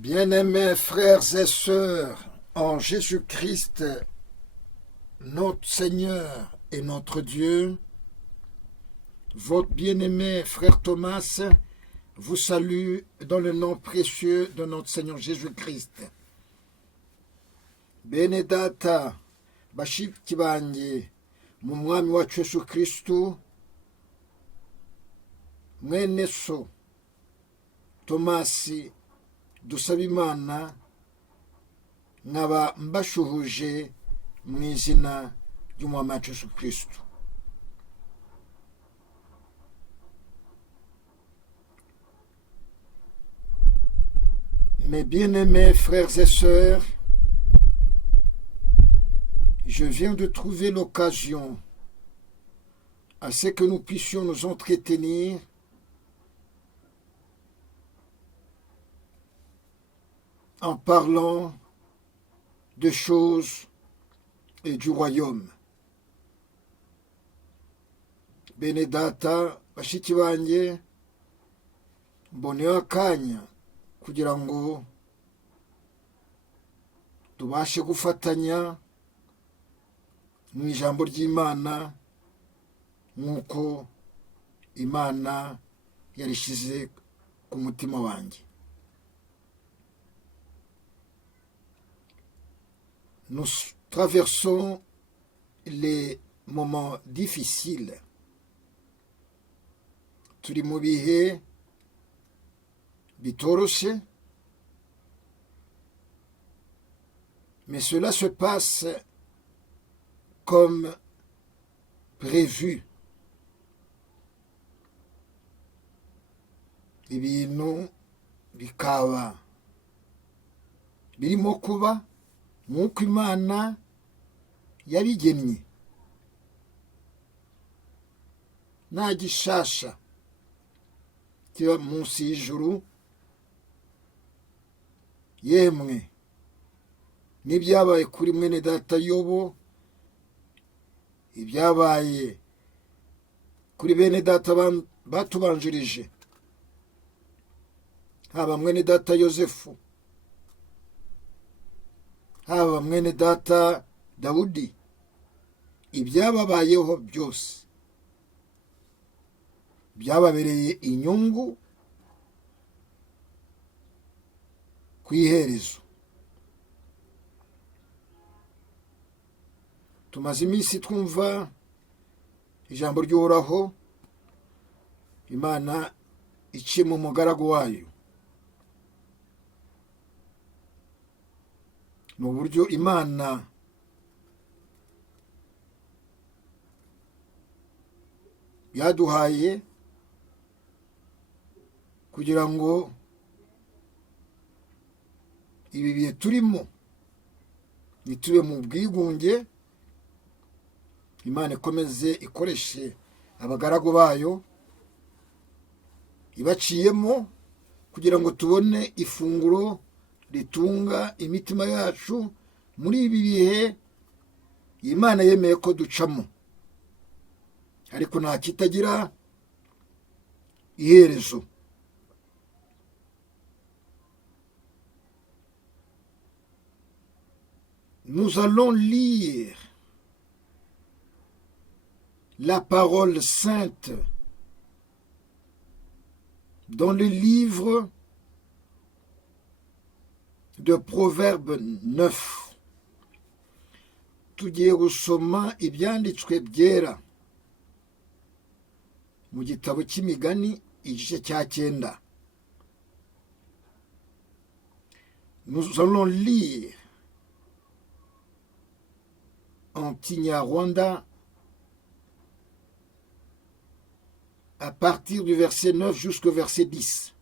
Bien-aimés frères et sœurs, en Jésus-Christ, notre Seigneur et notre Dieu, votre bien-aimé frère Thomas vous salue dans le nom précieux de notre Seigneur Jésus-Christ. Bene data bashiki banjye mu mwami wacu Yesu Kristo, mwene so Tomasi dusaba Imana, nkaba mbashuhuje mu izina ry'umwami wacu Yesu Kristo. Mes bien-aimés frères et sœurs, je viens de trouver l'occasion à ce que nous puissions nous entretenir en parlant de choses et du royaume. Bene data bashiki banjye, mboneyeho akanya kugira ngo tubashe gufatanya mu ijambo ry'Imana nk'uko Imana yarishyize ku mutima wanjye. Nous traversons les moments difficiles. Turi mu bihe bitoroshye, mais cela se passe comme prévu. Ibintu bikaba birimo kuba nk'uko Imana yabigennye. Nta gishasha kiba munsi y'ijuru. Yemwe n'ibyabaye kuri mwene data Yobo, ibyabaye kuri bene data batubanjirije, haba mwene data Yosefu, haba mwene data Dawudi, ibyababayeho byose byababereye inyungu ku iherezo. Tumaze iminsi twumva ijambo ry'Uhoraho, Imana iciye mu mugaragu wayo. Ni uburyo Imana yaduhaye kugira ngo ibi bihe turimo nitube mu bwigunge. Imana ikomeze ikoreshe abagaragu bayo ibaciyemo kugira ngo tubone ifunguro ritunga imitima yacu muri ibi bihe Imana yemeye ko ducamo, ariko nta kitagira iherezo. Nous allons lire la parole sainte dans le livre de Proverbes 9. Tugiye gusoma ibyanditswe byera mu gitabo cy'imigani igice cya 9. Nous allons lire en Kinyarwanda à partir du verset 9 jusqu'au verset 10.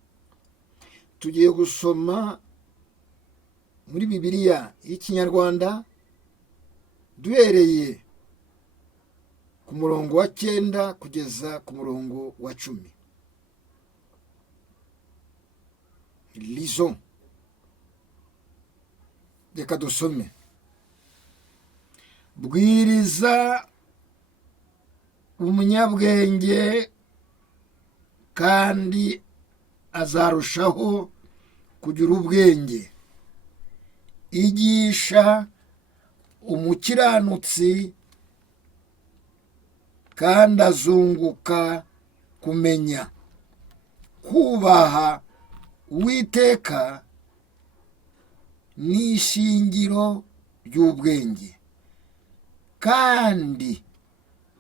Tugiye gusoma muri Bibiliya y'Ikinyarwanda duhereye ku murongo wa 9 kugeza ku murongo wa 10. Lisons. Reka dusome. Bwiriza umunyabwenge kandi azarushaho kugira ubwenge. Igisha umukiranutsi kandi azunguka kumenya. Kubaha Uwiteka ni ishingiro ry'ubwenge, kandi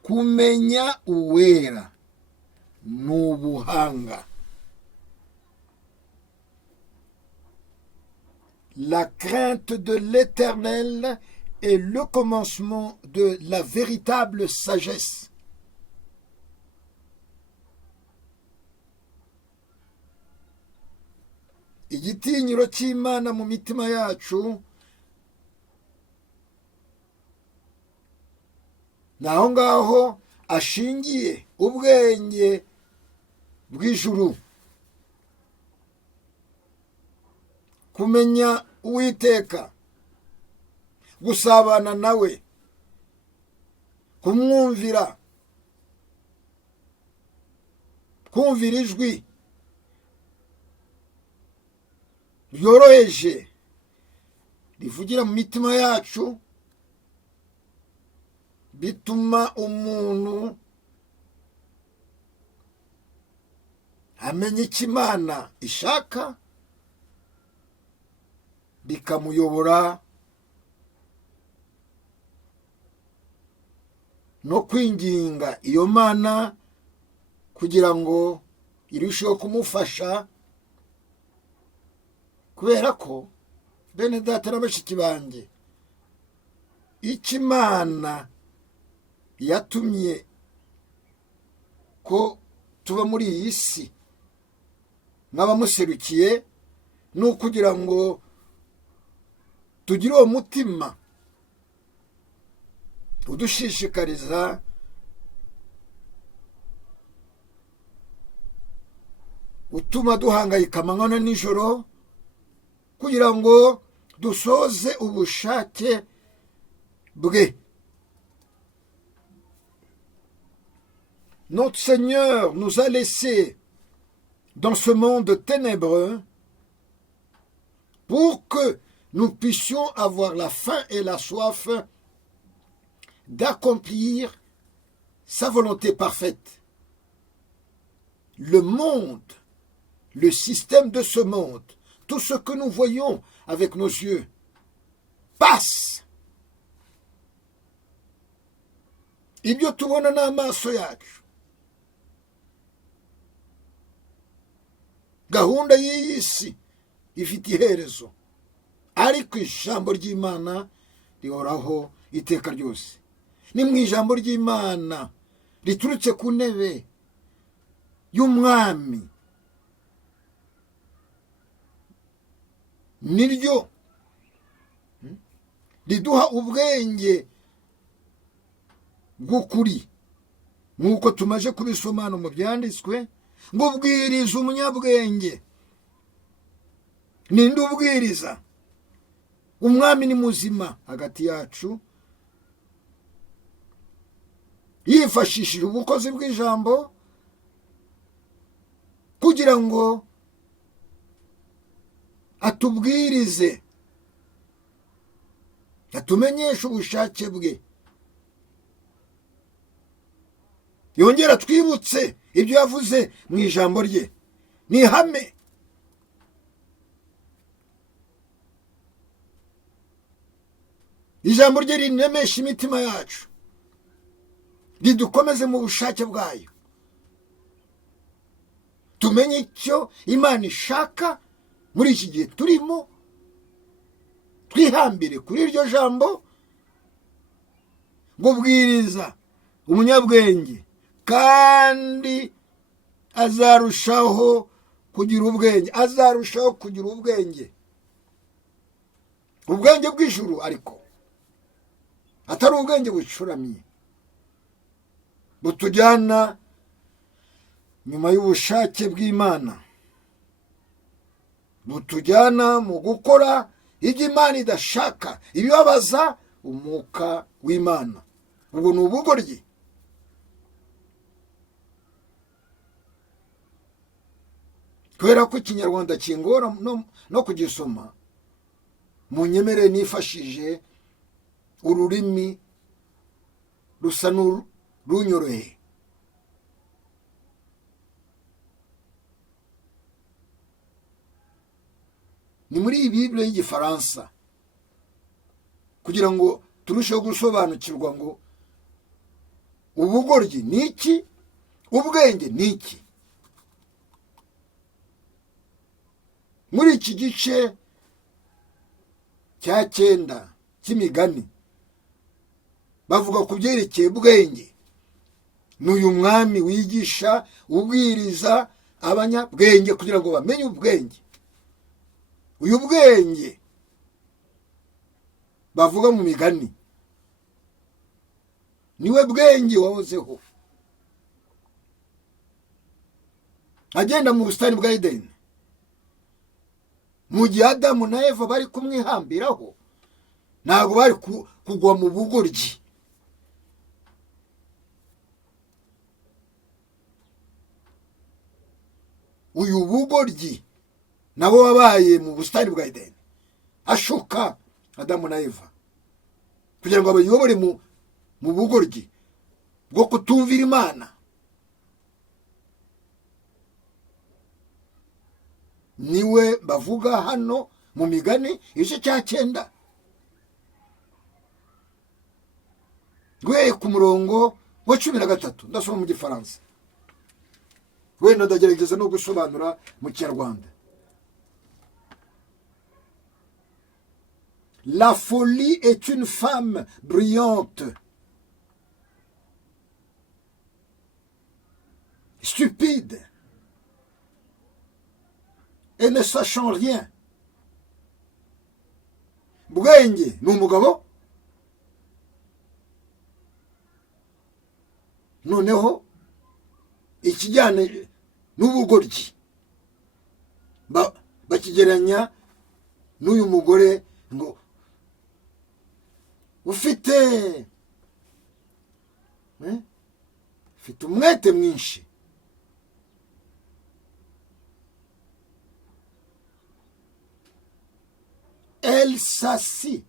kumenya uwera ni ubuhanga. La crainte de l'Éternel est le commencement de la véritable sagesse. Igitinyiro cy'Imana mu mitima yacu naho ngaho ashingiye ubwenge bw'ijuru. Kumenya Uwiteka, gusabana nawe, kumwumvira, kumvira ijwi ryoroheje rivugira mu mitima yacu, bituma umuntu amenya icyo Imana ishaka, bikamuyobora no kwinginga iyo Mana kugira ngo irusheho kumufasha. Kubera ko bene data na bashiki banjye, icyo Imana yatumye ko tuba muri iyi si nk'abamuserukiye, ni ukugira ngo tugire uwo mutima udushishikariza utuma duhangayika amanywa na nijoro, kugira ngo dusoze ubushake bwe. Notre Seigneur nous a laissés dans ce monde ténébreux pour que nous puissions avoir la faim et la soif d'accomplir sa volonté parfaite. Le monde, le système de ce monde, tout ce que nous voyons avec nos yeux passe. Ibyo tubona n'amaso yacu, gahunda y'iyi si ifite iherezo, ariko ijambo ry'Imana rihoraho iteka ryose. Ni mu ijambo ry'Imana riturutse ku ntebe y'umwami, niryo riduha ubwenge bw'ukuri, nk'uko tumaze kubisomana mu byanditswe, ngo ubwiriza umunyabwenge. Ninde ubwiriza? Umwami ni muzima hagati yacu, yifashishije ubukozi bw'ijambo kugira ngo atubwirize, atumenyeshe ubushake bwe, yongera twibutse ibyo yavuze mu ijambo rye. Ni ihame. Ijambo rye rinemesha imitima yacu, ridukomeze mu bushake bwayo, tumenye icyo Imana ishaka muri iki gihe turimo, twihambire kuri iryo jambo ngo bwiriza umunyabwenge kandi azarushaho kugira ubwenge, azarushaho kugira ubwenge, ubwenge bw'ijuru, ariko atari ubwenge bucuramye butujyana nyuma y'ubushake bw'Imana, butujyana mu gukora ibyo Imana idashaka, ibibabaza umwuka w'Imana. Ubwo ni ubugoryi. kubera ko ikinyarwanda kingora no kugisoma, munyemerere nifashije ururimi rusa n'urunyoroheye. Ni muri iyi Bible y'igifaransa, kugira ngo turusheho gusobanukirwa ngo ubugoryi ni iki, ubwenge ni iki. Muri iki gice cya 9 cy'imigani bavuga ku byerekeye ubwenge. Ni uyu mwami wigisha ubwiriza abanyabwenge kugira ngo bamenye ubwenge. Uyu bwenge bavuga mu migani niwe bwenge wahozeho. Agenda mu busitani bwa Edeni, mu gihe Adamu na Eva bari kumwihambiraho, ntabwo bari kugwa mu bugoryi. Uyu bugoryi nabo wabaye mu busitani bwa Edeni, ashuka Adamu na Eva kugira ngo abayobore mu bugoryi bwo kutumvira Imana. Niwe bavuga hano mu migani igice cya 9 guhera ku murongo wa 13. Ndasoma mu gifaransa, wenda ndagerageza no gusobanura mu kinyarwanda. La folie est une femme brillante, stupide et ne sachant rien. Bwenge ni umugabo, noneho ikijyane n'ubugoryi bakigeranya n'uyu mugore ngo ufite umwete mwinshi. Elle s'assit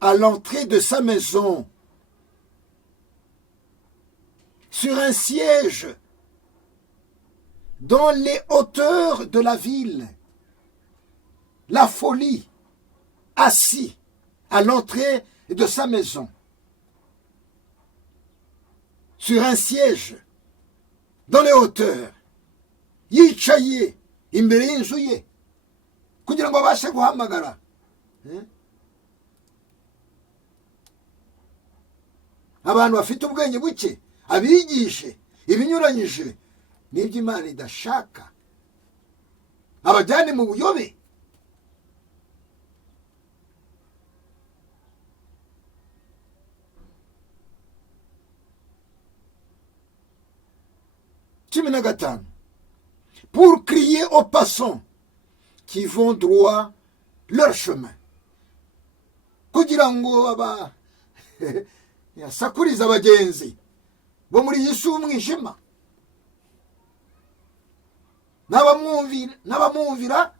à l'entrée de sa maison sur un siège dans les hauteurs de la ville. La folie, assis à l'entrée de sa maison sur un siège dans les hauteurs, yicaye imbere y'inzu ye kugira ngo abashe guhamagara abantu bafite ubwenge buke, abigishe ibinyuranyije n'ibyo Imana idashaka, abajyane mu buyobe. Pour crier aux passants qui vont droit leur chemin, kugira ngo yasakuriza abagenzi bo muri iyi si y'umwijima, n'abamwumvira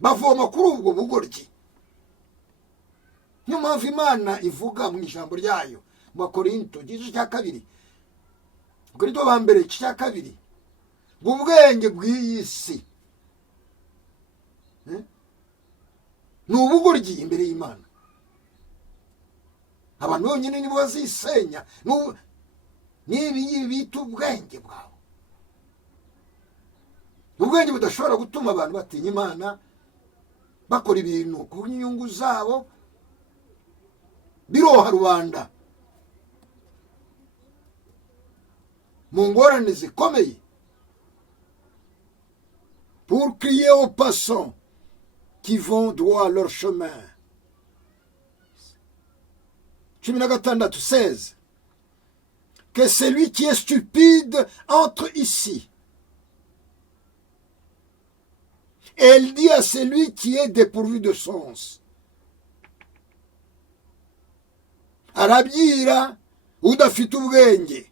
bavoma kuri ubwo bugoryi. Niyo mpamvu Imana ivuga mu ijambo ryayo mu Bakorinto igice cya 2, Korinto ba mbere igice cya 2, ubwenge bw'iyi si ni ubugoryi imbere y'Imana. Abantu bonyine nibo bazisenya n'ibi bita ubwenge bwabo, ubwenge budashobora gutuma abantu batinya Imana, bakora ibintu ku nyungu zabo, biroha rubanda mu ngorane zikomeye. Pour crier aux passants qui vont droit leur chemin. 16. Que celui qui est stupide entre ici. Et elle dit à celui qui est dépourvu de sens. Arabwira udafite ubwenge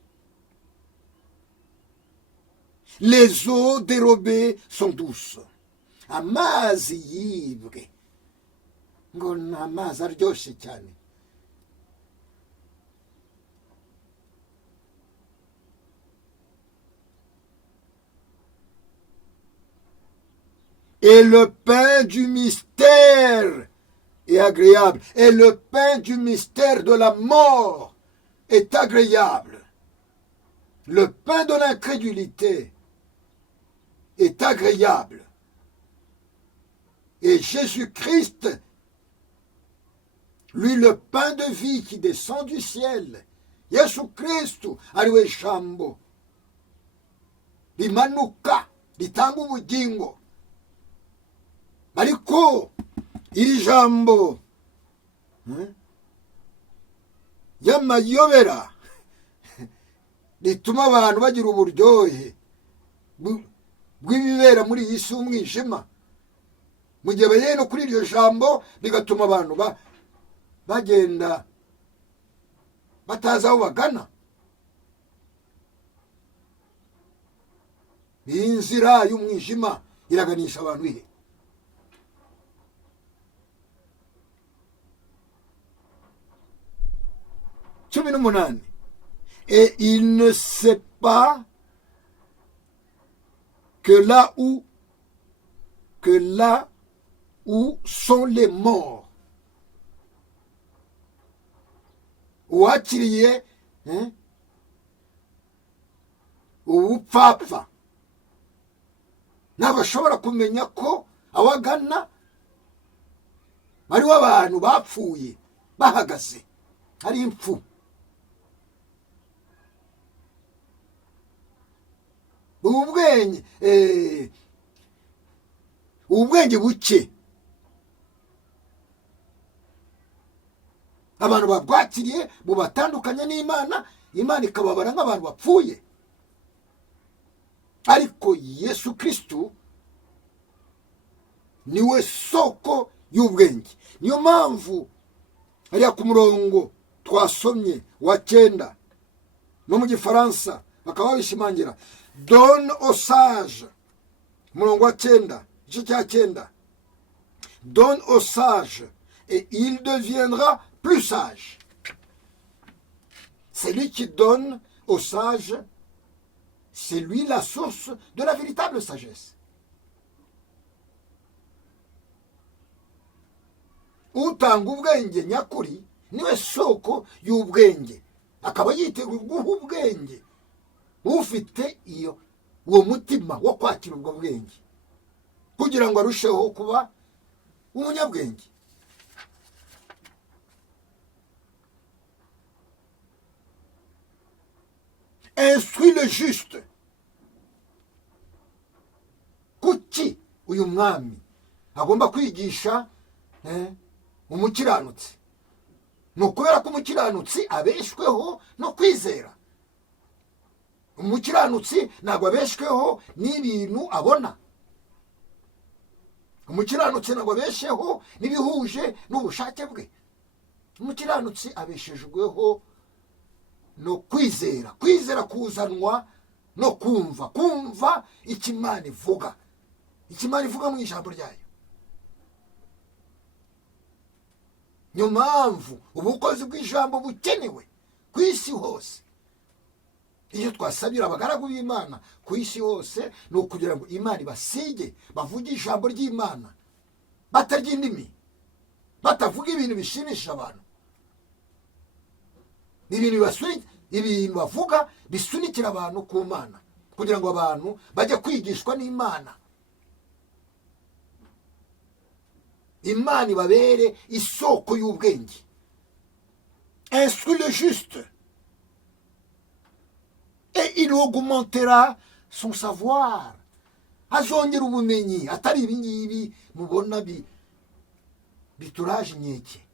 Les eaux dérobées sont douces. Amazi yibwe ngo ni amazi aryoshye cyane. Et le pain du mystère est agréable. Et le pain du mystère de la mort est agréable. Le pain de l'incrédulité est agréable. Et Jésus-Christ, lui, le pain de vie qui descend du ciel, Yesu Kristu ariwe jambo rimanuka ritanga ubugingo. Ariko iri jambo y'amayobera rituma abantu bagira uburyohe bw'ibibera muri iyi si y'umwijima, mu gihe bagiye no kuri iryo jambo bigatuma abantu bagenda batazi aho bagana. Iyi nzira y'umwijima iraganisha abantu ihe. Cumi n'umunani. Et il ne sait pas que là où sont les morts, uwakiriye ubupfapfa ntabwo ashobora kumenya ko awagana bariho abantu bapfuye bahagaze ari impfu. ubwenge buke abantu babwakiriye bubatandukanye n'Imana, Imana ikababara nk'abantu bapfuye. Ariko Yesu Kristu niwe soko y'ubwenge. Niyo mpamvu hariya ku murongo twasomye wa 9 no mu gifaransa bakaba babishimangira, donne aux sages, murongo wa 9 igice cya 9, donne aux sages et il deviendra plus sage. C'est lui qui donne aux sages, c'est lui la source de la véritable sagesse. Utanga ubwenge nyakuri niwe soko y'ubwenge, akaba yiteguye guha ubwenge ufite uwo mutima wo kwakira ubwo bwenge kugira ngo arusheho kuba umunyabwenge. Instruis le juste. Kuki uyu mwami agomba kwigisha umukiranutsi? Ni ukubera ko umukiranutsi abeshweho no kwizera. Umukiranutsi ntabwo abeshweho n'ibintu abona. Umukiranutsi ntabwo abeshweho n'ibihuje n'ubushake bwe. Umukiranutsi abeshejweho no kwizera. Kwizera kuzanwa no kumva icyo Imana ivuga, icyo Imana ivuga mu ijambo ryayo. Niyo mpamvu ubukozi bw'ijambo bukenewe ku isi hose. Iyo twasabira abagaragu b'Imana ku isi hose ni ukugira ngo Imana ibasige bavuge ijambo ry'Imana batarya indimi, batavuga ibintu bishimisha abantu, ibintu bavuga bisunikira abantu ku Mana, kugira ngo abantu bajye kwigishwa n'Imana. Imana ibabere isoko y'ubwenge. Instruis le juste et il augmentera son savoir. Azongera ubumenyi, atari ibingibi mubona bituraje inkeke.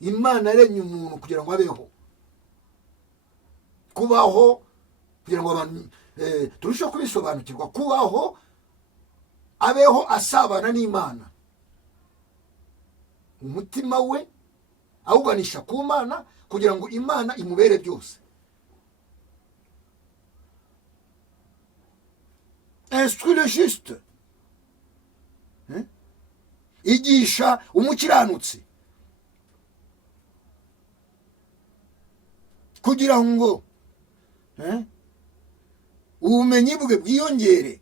Imana yaremye umuntu kugira ngo abeho, kubaho kugira ngo abantu turusheho kubisobanukirwa, kubaho abeho asabana n'Imana, umutima we awuganisha ku mana kugira ngo imana imubere byose. Instruis le juste, igisha umukiranutsi kugira ngo ubumenyi bwe bwiyongere.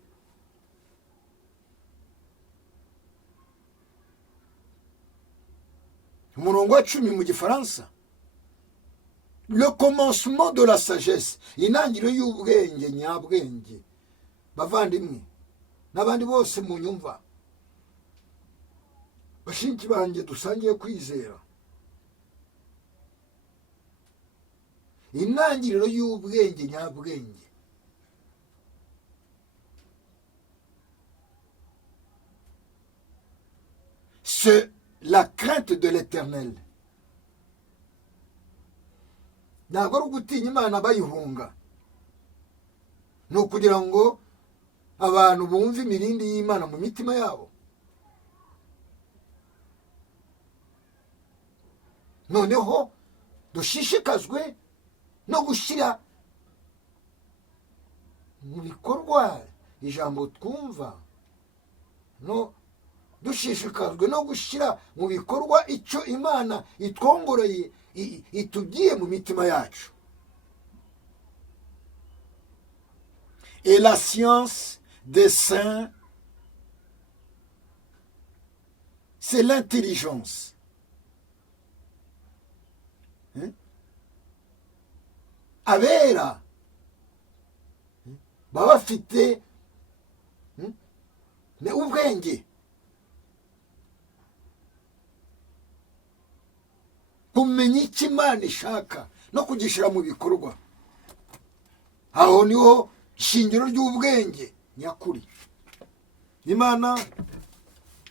Umurongo wa 10 mu gifaransa, le commencement de la sagesse, intangiriro y'ubwenge nyabwenge. Bavandimwe n'abandi bose mu nyumva, bashiki banjye dusangiye kwizera, intangiriro y'ubwenge nyabwenge c'est la crainte de l'Éternel. Ntabwo ari ugutinya Imana bayihunga, ni ukugira ngo abantu bumve imirindi y'Imana mu mitima yabo. Noneho dushishikazwe no gushyira mu bikorwa ijambo twumva, no dushishikazwe no gushyira mu bikorwa icyo Imana itwongoreye itubwiye mu mitima yacu. Et la science des saints, c'est l'intelligence. Abera baba bafite ubwenge, kumenya icyo Imana ishaka no kugishyira mu bikorwa. Aho niho ishingiro ry'ubwenge nyakuri. Imana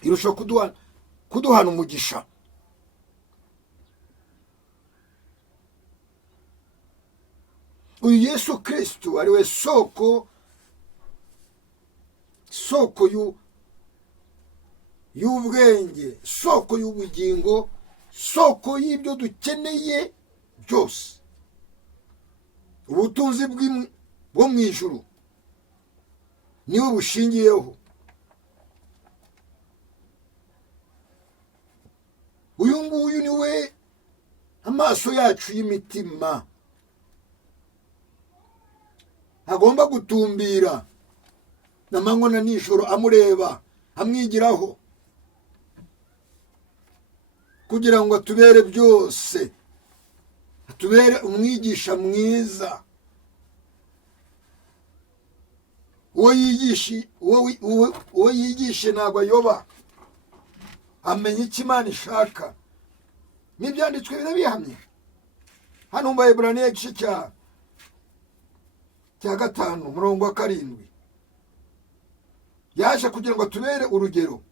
irushaho kuduhana umugisha. Uyu Yesu Kristo ari we soko y'ubwenge, soko y'ubugingo, soko y'ibyo dukeneye byose. Ubutunzi bwo mu ijuru niwe bushingiyeho. Uyu nguyu niwe amaso yacu y'imitima agomba gutumbira n'amanywa na nijoro, amureba, amwigiraho, kugira ngo atubere byose, atubere umwigisha mwiza. Uwo yigishe ntabwo ayoba, amenya icyo Imana ishaka. N'ibyanditswe birabihamye. Hano mu Baebraniya igice cya 5 umurongo wa 7, yaje kugira ngo atubere urugero.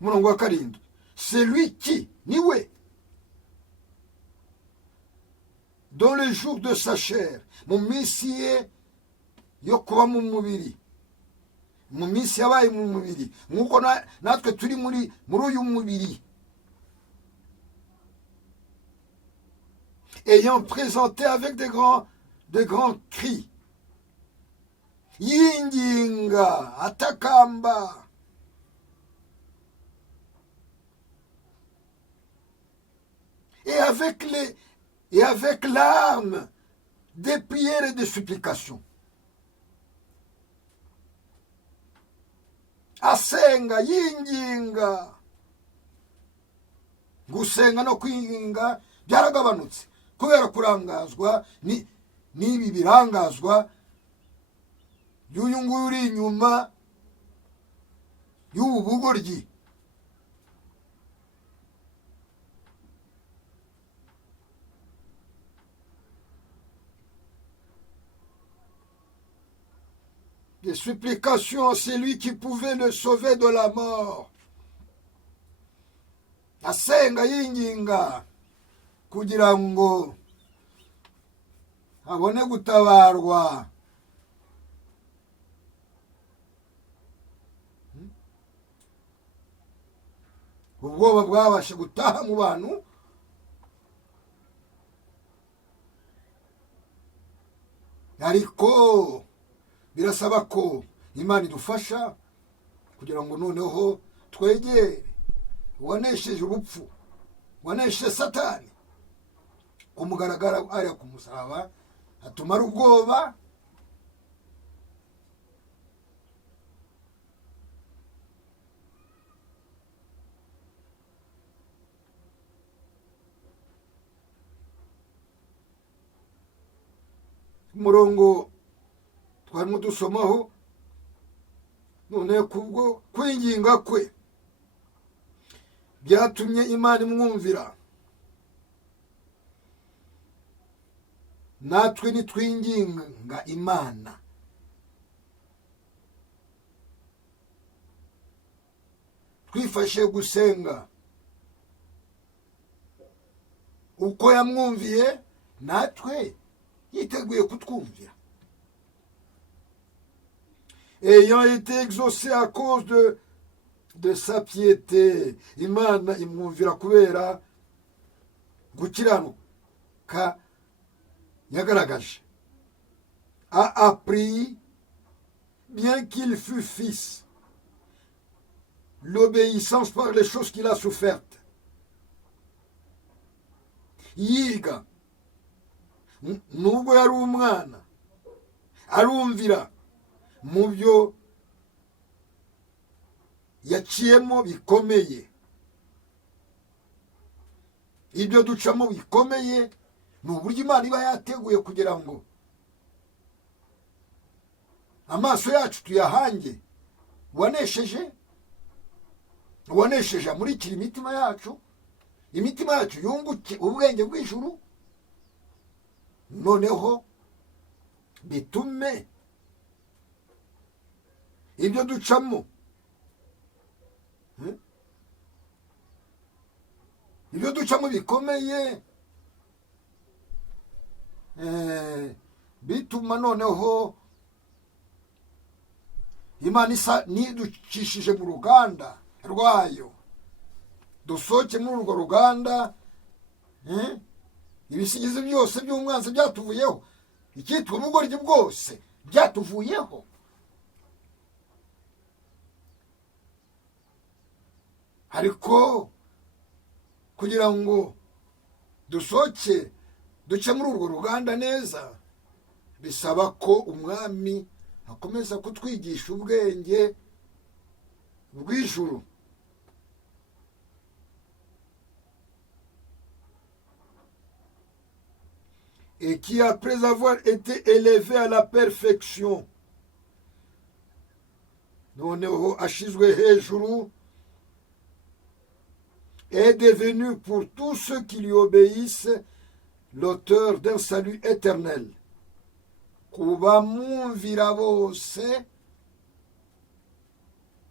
Umurongo wa 7, celui qui, niwe, dans le jour de sa chair, mu minsi ye yo kuba mu mubiri, mu minsi yabaye mu mubiri, nk'uko natwe turi muri uyu mubiri, ayant présenté avec de grands cris, yinginga, atakamba, et avec larmes, des prières et des supplications. Asenga, yinginga. Gusenga no kwinginga byaragabanutse kubera kurangazwa n'ibi birangazwa y'uyu nguyu uri inyuma y'ubu bugoryi. Des supplications à celui qui pouvait le sauver de la mort. Asenga yinginga kugira ngo abone gutabarwa. ubwoba bwabashe gutaha mu bantu, ariko birasaba ko Imana idufasha kugira ngo noneho twegere uwanesheje urupfu, wanesheje Satani, kumugaragara ariya ku musaraba atumara ubwoba, umurongo twarimo dusomaho, none kubwo kwinginga kwe byatumye Imana imwumvira, natwe nitwinginga Imana twifashe gusenga uko yamwumviye, natwe yiteguye kutwumvira. Ayant été exaucé à cause de sa piété, Imana imwumvira kubera gukiranuka yagaragaje. A appris, bien qu'il fût fils, l'obéissance par les choses qu'il a souffertes. Yiga nubwo yari umwana, arumvira mu byo yaciyemo bikomeye. Ibyo ducamo bikomeye ni uburyo Imana iba yateguye kugira ngo amaso yacu tuyahange wanesheje amurikira imitima yacu yunguke ubwenge bw'ijuru, noneho bitume ibyo ducamo bikomeye, bituma noneho Imana isa niducishije mu ruganda rwayo, dusohoke muri urwo ruganda, ibisigizi byose by'umwanzi byatuvuyeho, icyitwa ubugoryi bwose byatuvuyeho. Ariko kugira ngo dusohoke duce muri urwo ruganda neza, bisaba ko umwami akomeza kutwigisha ubwenge bw'ijuru. Et qui, après avoir été élevé à la perfection, noneho ashizwe hejuru, est devenu pour tous ceux qui lui obéissent l'auteur d'un salut éternel. Kubamwumvira bose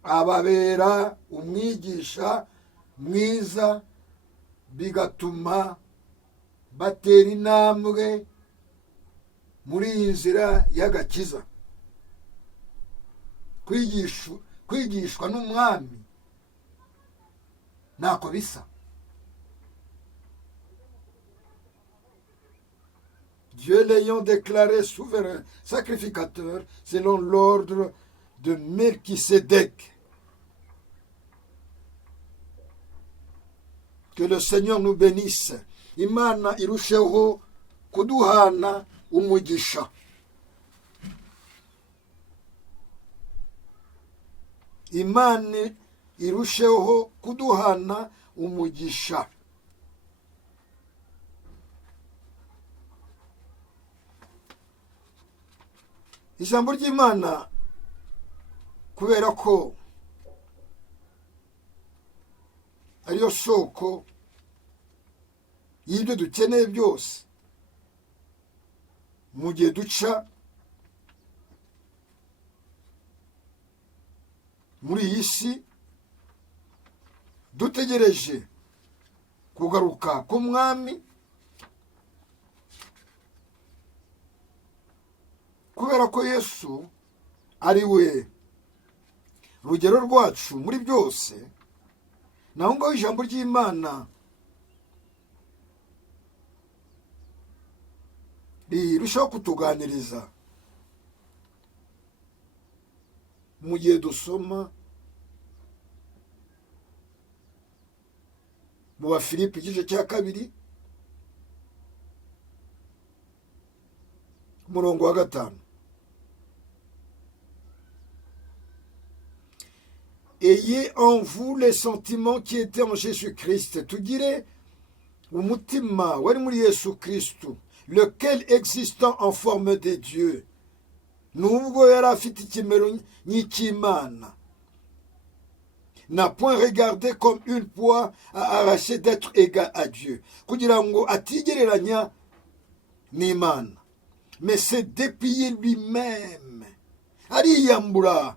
ababera umwigisha mwiza, bigatuma batera intambwe muri iyi nzira y'agakiza. Kwigishwa n'umwami ntako bisa. Dieu l'ayant déclaré souverain, sacrificateur, selon l'ordre de Melchisédek. Que le Seigneur nous bénisse. Imana irusheho kuduhana umugisha. Imana irusheho kuduhana umugisha. Ijambo ry'Imana kubera ko ariyo soko y'ibyo dukeneye byose mu gihe duca muri iyi si dutegereje kugaruka k'umwami, kubera ko Yesu ari we rugero rwacu muri byose. naho ngaho ijambo ry'Imana rirushaho kutuganiriza mu gihe dusoma mu Bafilipi igice cya 2 umurongo wa 5. Ayez en vous les sentiments qui étaient en Jésus-Christ. Tugire umutima wari muri Yesu Kristo, lequel existant en forme de Dieu, nubwo yari afite ikimero nk'icy'Imana, n'a point regardé comme une proie à arracher d'être égal à Dieu, kugira ngo atigereranya n'Imana, mais s'est dépouillé lui-même, ariyambura,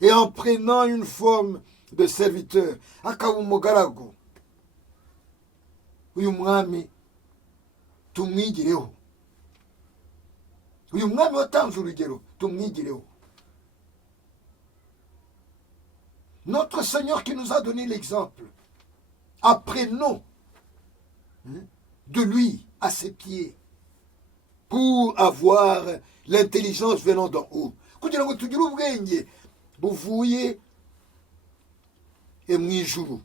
et en prenant une forme de serviteur, akaba umugaragu. Uyu mwami tumwigireho, uyu mwami watanze urugero tumwigireho. Notre Seigneur qui nous a donné l'exemple, apprenons de lui à ses pieds pour avoir l'intelligence venant d'en haut, kugira ngo tugire ubwenge buvuye mu ijuru.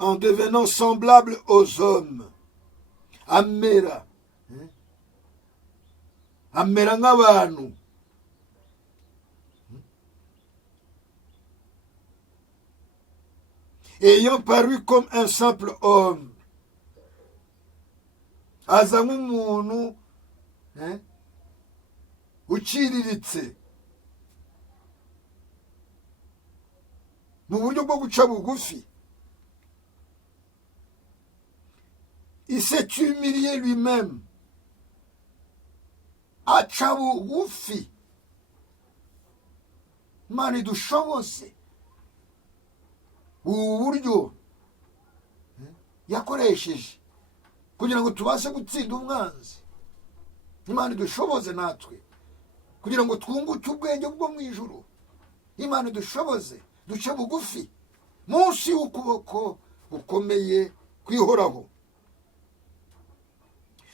En devenant semblable aux hommes, amera nk'abantu, ayant paru comme un simple homme, aza nk'umuntu uciriritse mu buryo bwo guca bugufi. Il s'est humilié lui-même, aca bugufi. Imana idushoboze ubu buryo yakoresheje kugira ngo tubashe gutsinda umwanzi. Imana idushoboze natwe kugira ngo twunguke ubwenge bwo mu ijuru. Imana idushoboze duce bugufi munsi y'ukuboko ukomeye kwihoraho,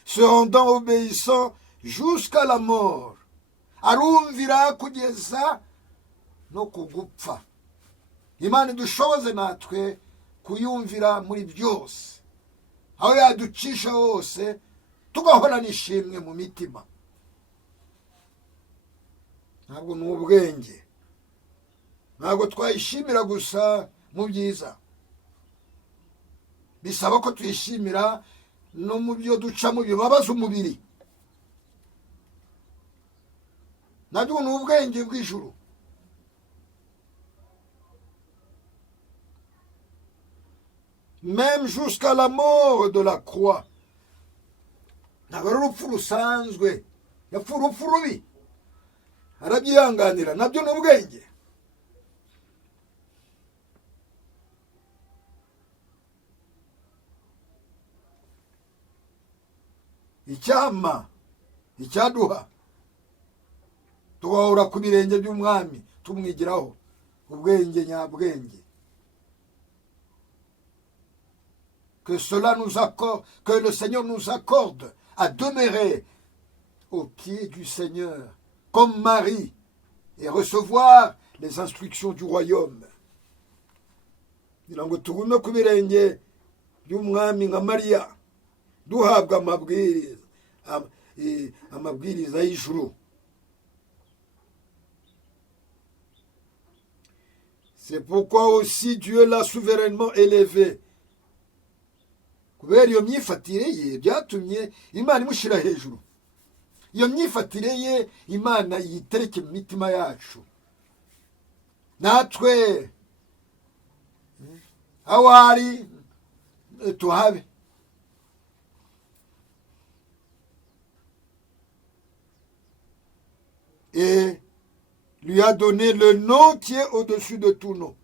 se rendant obéissant jusqu'à la mort, arumvira kugeza no kugupfa. Imana idushoboze natwe kuyumvira muri byose, aho yaducisha hose tugahora nishimwe mu mitima. Ntabwo ni ubwenge, ntabwo twayishimira gusa mu byiza, bisaba ko tuyishimira no mu byo ducamo bibabaza umubiri. Nabyo ni ubwenge bw'ijuru. Même jusqu'à la mort de la croix. Ntabwo ari urupfu rusanzwe, yapfa urupfu rubi, arabyihanganira. Nabyo ni ubwenge. Icyama, icyaduha tugahora ku birenge by'umwami tumwigiraho ubwenge nyabwenge. Que cela nous accorde, que le Seigneur nous accorde à demeurer au pied du Seigneur comme Marie et recevoir les instructions du royaume. Kugira ngo tugume ku birenge by'umwami nka Mariya, duhabwa amabwiriza y'ijuru. C'est pourquoi aussi Dieu l'a souverainement élevé. Kubera iyo myifatire ye byatumye Imana imushyira hejuru. Iyo myifatire ye Imana yitereke mu mitima yacu, natwe aho ari tuhabe. Et lui a donné le nom qui est au-dessus de tout nom.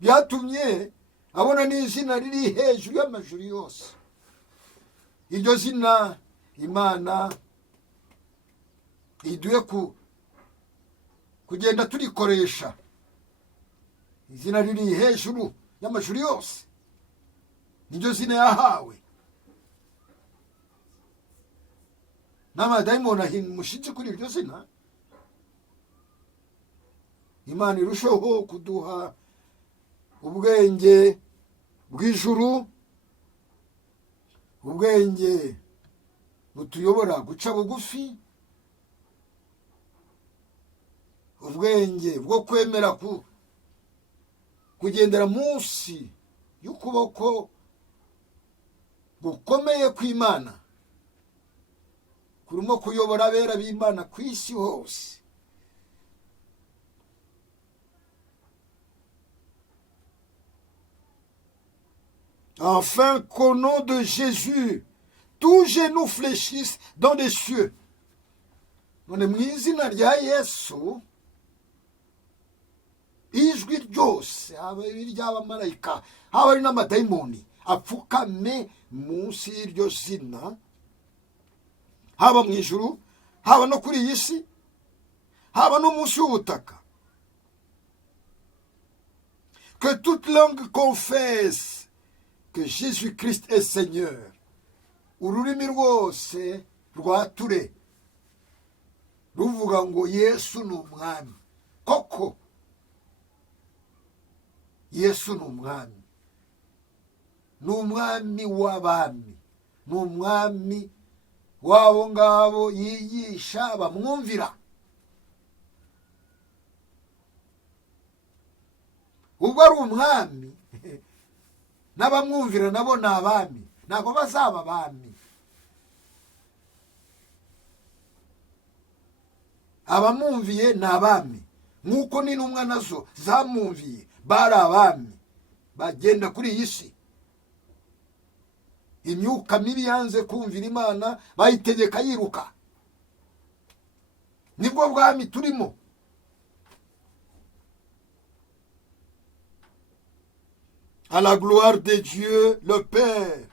Byatumye abona n'izina riri hejuru y'amajuru yose. Iryo zina Imana iduye kugenda turikoresha izina riri hejuru y'amashuri yose, niryo zina yahawe. N'amadayimoni ahinda umushyitsi kuri iryo zina. Imana irushaho kuduha ubwenge bw'ijuru, ubwenge butuyobora guca bugufi, ubwenge bwo kwemera kugendera munsi y'ukuboko gukomeye kw'Imana kurimo kuyobora abera b'Imana ku isi hose. Afin qu'au nom de Jésus, tous genoux fléchissent dans les cieux. None mu izina rya Yesu, ijwi ryose, haba iry'abamarayika, haba ari n'amadayimoni, apfukame munsi y'iryo zina, haba mu ijuru, haba no kuri iyi si, haba no munsi y'ubutaka. Que toute langue confesse que Jésus-Christ est Seigneur. Ururimi rwose rwature ruvuga ngo Yesu ni umwami. Koko Yesu ni umwami, ni umwami w'abami, ni umwami w'abo ngabo yigisha bamwumvira. Ubwo ari umwami n'abamwumvira nabo ni abami, ntabwo bazaba abami. Abamwumviye ni abami, nk'uko n'intumwa nazo zamwumviye bari abami bagenda kuri iyi si. Imyuka mibi yanze kumvira Imana bayitegeka yiruka. Nibwo bwami turimo. À la gloire de Dieu le Père.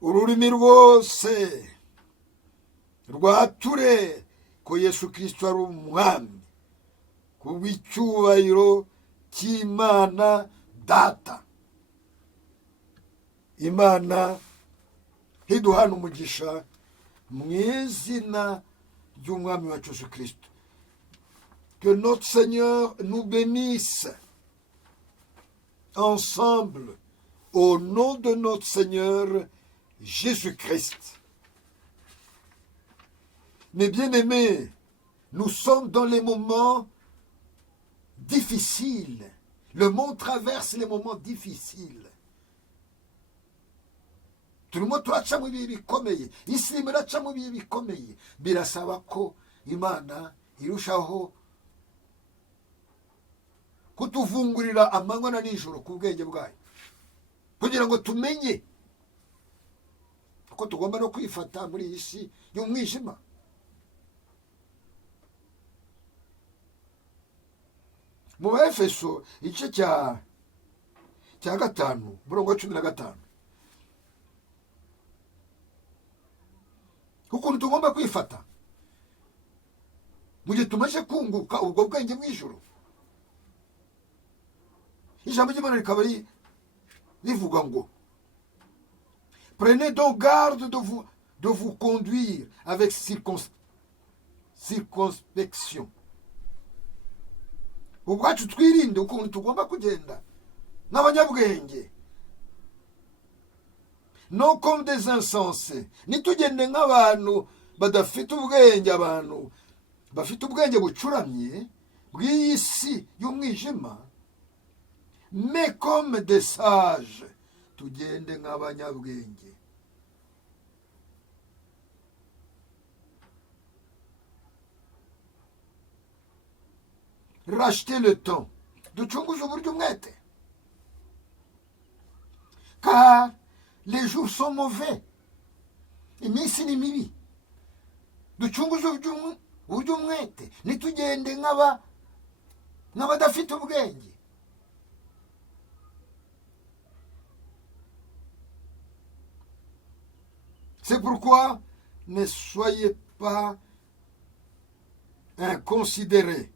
Ururimi rwose rwature ko Yesu Kristo ari umwami, kubw'icyubahiro cy'Imana Data. Imana iduhana umugisha mu izina ry'umwami wa Yesu Kristo. Que notre Seigneur nous bénisse ensemble au nom de notre Seigneur Jésus-Christ. Mes bien-aimés, nous sommes dans les moments difficiles. Le monde traverse les moments difficiles. Turimo turaca mu bihe bikomeye, isi iraca mu bihe bikomeye. Birasaba ko Imana irushaho kutuvungurira amanywa na nijoro ku bwenge bwayo, kugira ngo tumenye ko tugomba no kwifata muri iyi si y'umwijima. Mu Efeso igice cya 5 umurongo wa 15, ukuntu tugomba kwifata mu gihe tumaze kunguka ubwo bwenge bw'ijuru. Ijambo ry'Imana rikaba rivuga ngo prenez donc garde de vous conduire avec circonspection. Ubwacu twirinde ukuntu tugomba kugenda n'abanyabwenge, non comme des insensés. Nitugende nk'abantu badafite ubwenge, abantu bafite ubwenge bucuramye bw'iyi si y'umwijima, mais comme des sages. Tugende nk'abanyabwenge. Rachetez le temps. Duchunguze uburyo umwete. Car les jours sont mauvais. Iminsi ni mibi. Duchunguze uburyo umwete. Nitugende nk'abadafite ubwenge. C'est pourquoi ne soyez pas inconsidéré.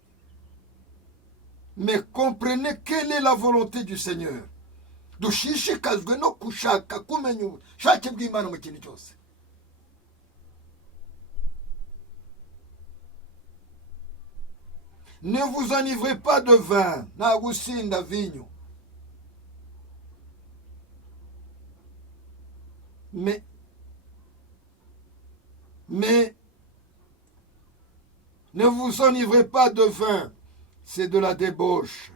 Mais comprenez quelle est la volonté du Seigneur. Dushishikazwe no kushaka kumenya ubushake bw'Imana mu kintu cyose. Ne vous enivrez pas de vin, na gusinda vinho. Mais ne vous enivrez pas de vin, c'est de la débauche.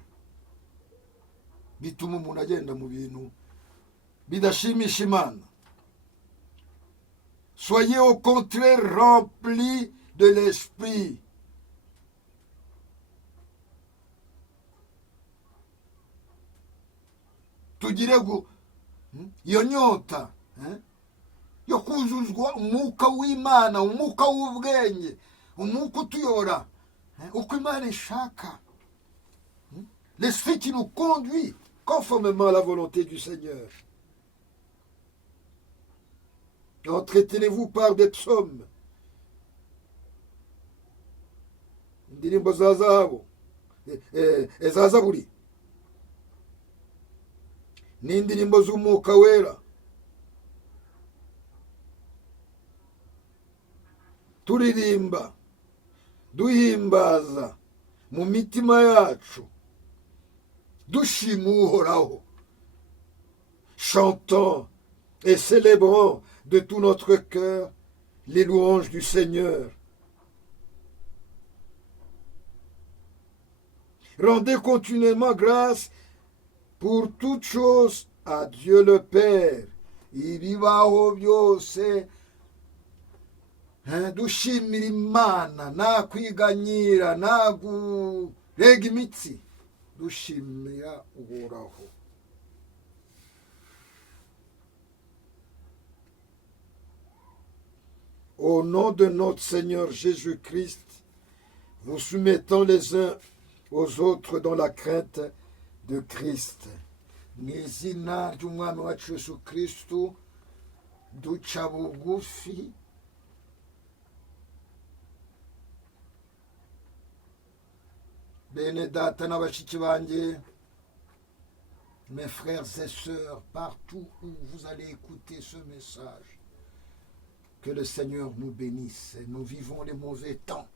Bituma umuntu agenda mu bintu bidashimisha Imana. Soyez au contraire remplis de l'esprit. Tugire iyo nyota yo kuzuzwa umwuka w'Imana, umwuka w'ubwenge, umwuka utuyobora uko Imana ishaka. L'esprit qui nous conduit conformément à la volonté du Seigneur. Entretenez-vous par des psaumes, indirimbo za zahabu, za zaburi, n'indirimbo z'umwuka wera, turirimba duhimbaza mu mitima yacu dushima Uhoraho, chantons et célébrons de tout notre cœur les louanges du Seigneur. Rendez continuellement grâce pour toutes choses à Dieu le Père. Ibibaho byose dushimira Imana, nta kwiganyira, nta gurega imitsi, dushimira Uhoraho. Au nom de notre Seigneur Jésus-Christ, vous soumettant les uns aux autres dans la crainte de Christ. Mu izina ry'Umwami wacu Yesu Kristo, duca bugufi bene data na bashiki banjye, mes frères et sœurs, partout où vous allez écouter ce message, que le Seigneur nous bénisse. Nous vivons les mauvais temps.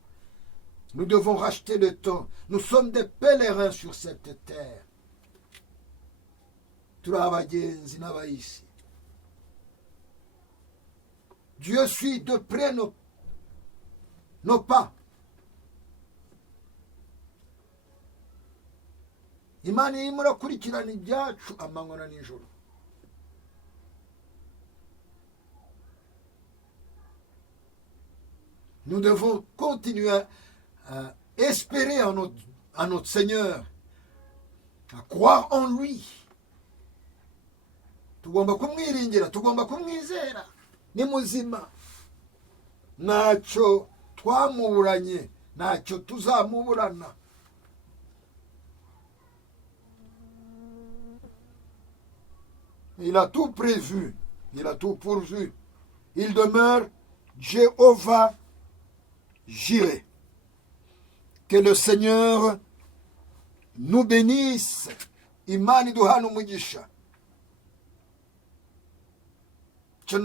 Nous devons racheter le temps. Nous sommes des pèlerins sur cette terre. Turi abagenzi n'abayisi. Dieu suit de près nos pas. Imana irimo irakurikirana ibyacu amanywa na nijoro. Nous devons continuer à espérer en notre Seigneur, à croire en lui. Tugomba kumwiringira, tugomba kumwizera. Ni muzima. Ntacyo twamuburanye, ntacyo tuzamuburana. Il a tout prévu, il a tout pourvu. Il demeure Jéhovah Jireh. Que le Seigneur nous bénisse. Imani duhana umugisha. Ce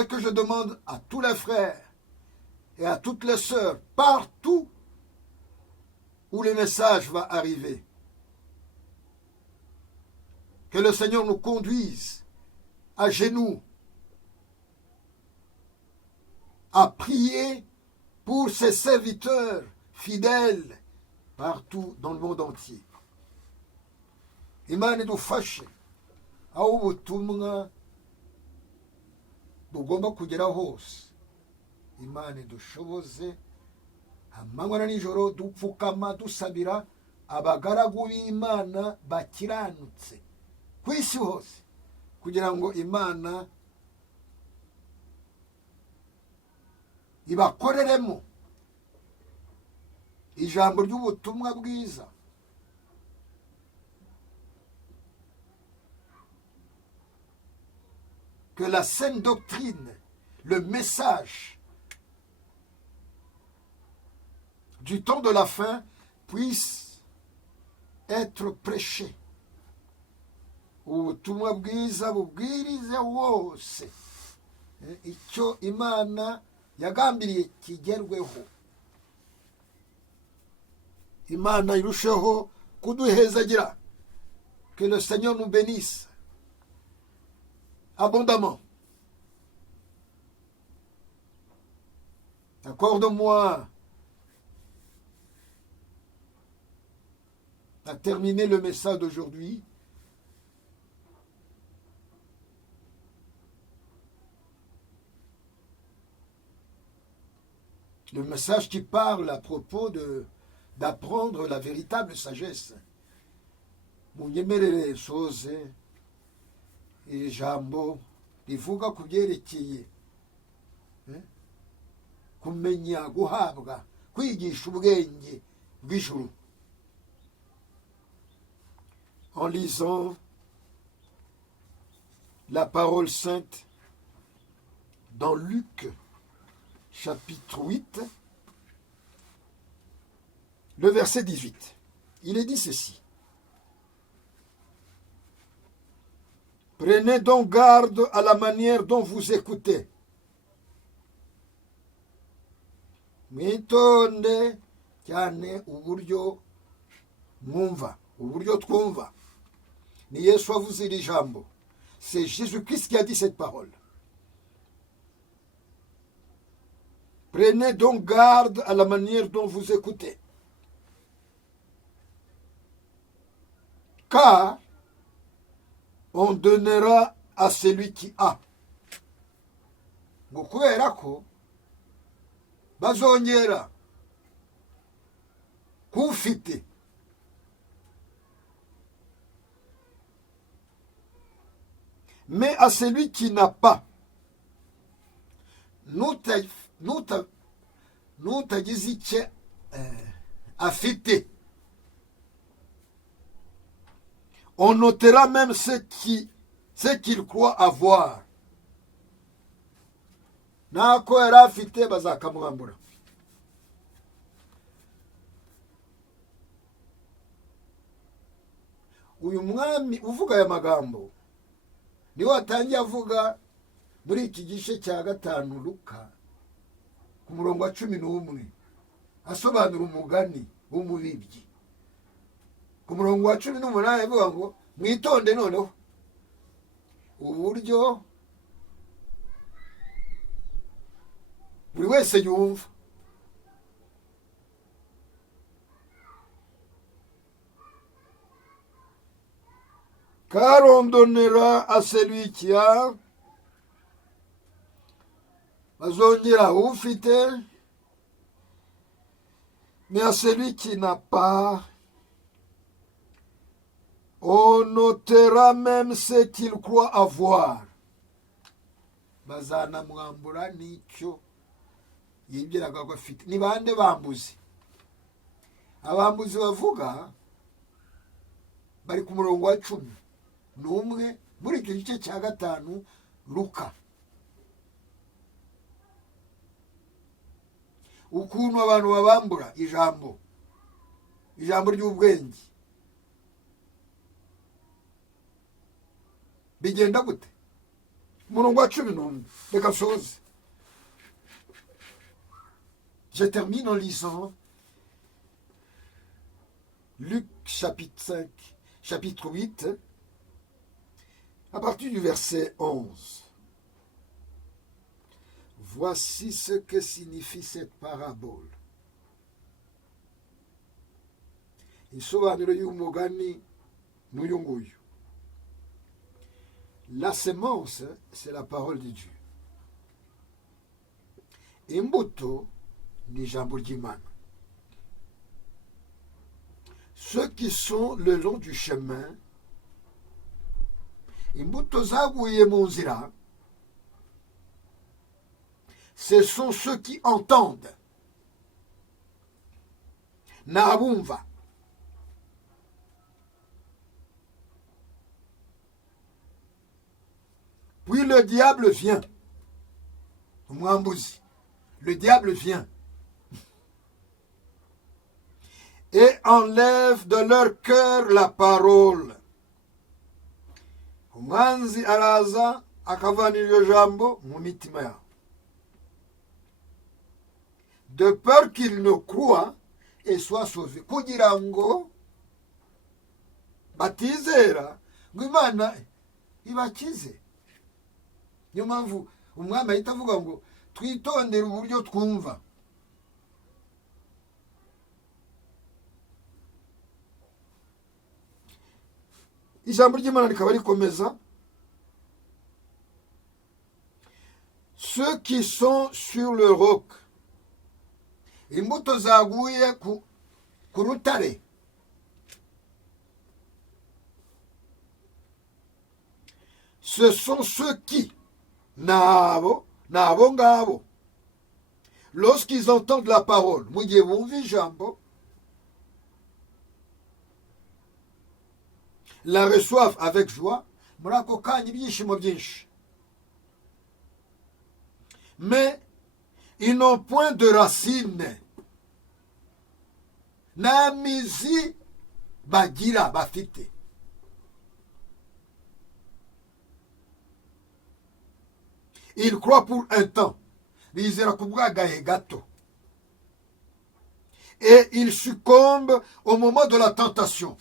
que je demande à tous les frères et à toutes les sœurs, partout où le message va arriver, que le Seigneur nous conduise à genoux à prier pour ses serviteurs fidèles partout dans le monde entier. Imana idufashe aho ubutumwa bugomba kugera hose. Imana idushoboze amanywa na nijoro dupfukama dusabira abagaragu b'Imana bakiranutse ku isi hose, kugira ngo Imana ibakoreremo ijambo ry'ubutumwa bwiza. Que la saine doctrine, le message du temps de la fin puisse être prêché. Ubutumwa bwiza bubwirize wose. Icyo Imana yagambiriye kigerweho. Imana irusheho kuduhezagira. Que le Seigneur nous bénisse abondamment. Accorde-moi à terminer le message d'aujourd'hui le message qui parle à propos d'apprendre la véritable sagesse. Munyemerere soze ijambo rivuga ku byerekeye kumenya guhabwa kwigisha ubwenge bw'ijuru. En lisant la parole sainte dans Luc chapitre 8, le verset 18. Il est dit ceci. Prenez donc garde à la manière dont vous écoutez. Mwitonde cyane uburyo mwumva, uburyo twumva. Ni Yesu wavuze iri jambo. C'est Jésus-Christ qui a dit cette parole. Prenez donc garde à la manière dont vous écoutez. Car on donnera à celui qui a. Ngo kubera ko bazongera kufite. Mais à celui qui n'a pas, n'utagize icyo afite, on notera même ce qu'il croit avoir. Ntako yari afite bazakamwambura. Uyu mwami uvuga aya magambo niwe atangiye avuga muri iki gice cya 5 Luka ku murongo wa 11 asobanura umugani w'umubibyi. Ku murongo wa 18 avuga ngo mwitonde noneho uburyo buri wese yumva. Car on donnera à celui qui a, bazongera ufite, mais à celui qui n'a pas, on notera même ce qu'il croit avoir. Bazanamwambura n'icyo yibwiraga ko afite. Ni bande bambuzi? Abambuzi bavuga bari ku murongo wa 10 n'umwe muri icyo gice cya 5 Luka. Ukuntu abantu babambura ijambo ry'ubwenge bigenda gute? Murongo wa 11 reka nsoze. Je termine en lisant Luc chapitre 8, à partir du verset 11. Voici ce que signifie cette parabole. Isobanuro y'umugani n'uyu nguyu. La semence, c'est la parole de Dieu. Imbuto ni ijambo ry'Imana. Ceux qui sont le long du chemin, imbuto zaguye mu nzira, ce sont ceux qui entendent. N'abumva. Puis le diable vient. Mwambuzi. Le diable vient. et enlève de leur cœur la parole. Umwanzi araza akavana iryo jambo mu mitima yabo. De peur qu'ils ne croient et soient sauvés. Kugira ngo batizera ngo Imana ibakize. Niyo mpamvu umwami ahita avuga ngo twitondere uburyo twumva. Ijambo ry'Imana rikaba rikomeza. Ceux qui sont sur le roc, imbuto zaguye ku rutare, ce sont ceux qui, nabo ngabo, lorsqu'ils entendent la parole, mu gihe bumva ijambo, la reçoivent avec joie, muri ako kanya ibyishimo byinshi. Mais ils n'ont point de racines. Nta mizi bagira bafite. Ils croient pour un temps. Bizera ku bw'agahe gato. Et ils succombent au moment de la tentation.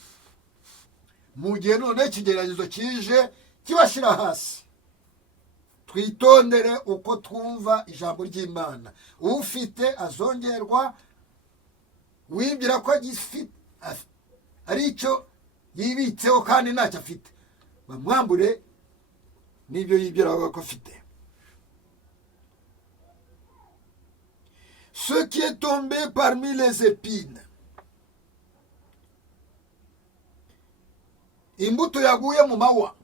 Mu gihe none ikigeragezo kije kibashira hasi. Twitondere uko twumva ijambo ry'Imana. Ufite azongerwa, wibwira ko agifite ari icyo yibitseho kandi ntacyo afite, bamwambure n'ibyo yibwira ko afite. Ce qui est tombé parmi les épines, imbuto yaguye mu mahwa,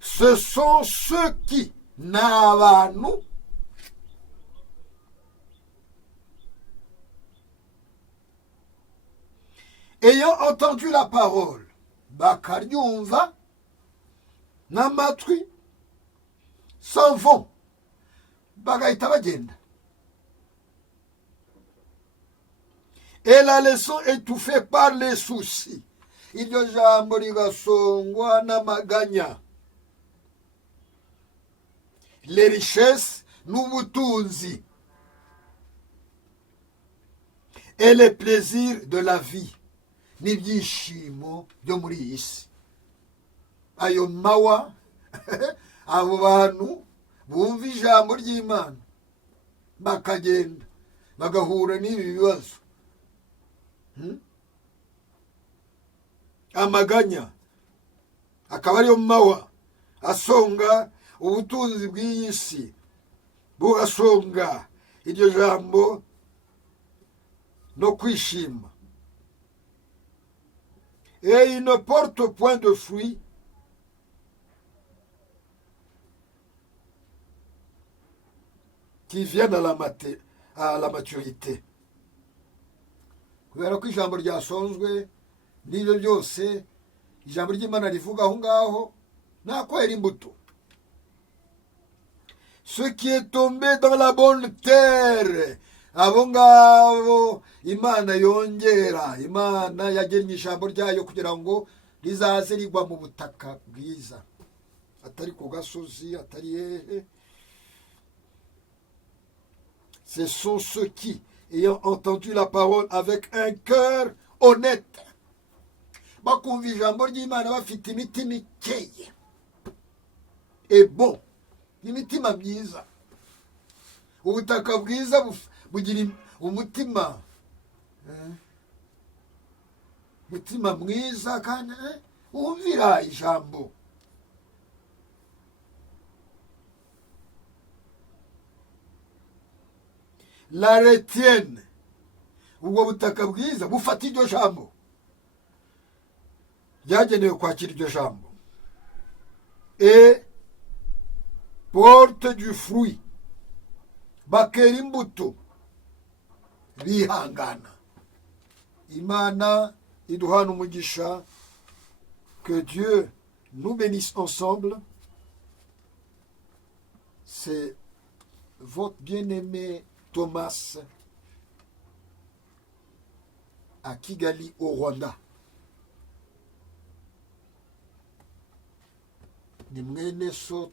ce sont ceux qui, ni abantu ayant entendu la parole, bakaryumva n'amatwi, s'en vont, bagahita bagenda. Et la leçon étouffée par les soucis, iryo jambo rigasongwa n'amaganya. Les richesses n'ubutunzi et les plaisirs de la vie n'ibyishimo byo muri iyi si. Ayo mawa abo bantu bumva ijambo ry'Imana bakagenda bagahura n'ibi bibazo, amaganya akaba ariyo mawa asonga ubutunzi bw'iyi si, bugasonga iryo jambo no kwishima. Et il ne porte point de fruits qui viennent à la maturité. Kubera ko ijambo ryasonzwe n'ibyo byose ijambo ry'Imana rivuga aho ngaho, nta kwera imbuto. Ce qui est tombé dans la bonne terre, abo ngabo Imana yongera, Imana yagennye ijambo ryayo kugira ngo rizaze rigwa mu butaka bwiza, atari ku gasozi, atari hehe. Ce sont ceux qui, ayant entendu la parole avec un cœur honnête, bakumva ijambo ry'Imana bafite imitima ikeye, et bon, imitima myiza. Ubutaka bwiza bugira umutima mwiza kandi wumvira ijambo. La retienne, ubwo butaka bwiza bufata iryo jambo, ryagenewe kwakira iryo jambo, et porte du fruit, bakera imbuto, bihangana. Imana iduhana umugisha. Que Dieu nous bénisse ensemble. C'est votre bien-aimé Thomas à Kigali au Rwanda. Ni mwene so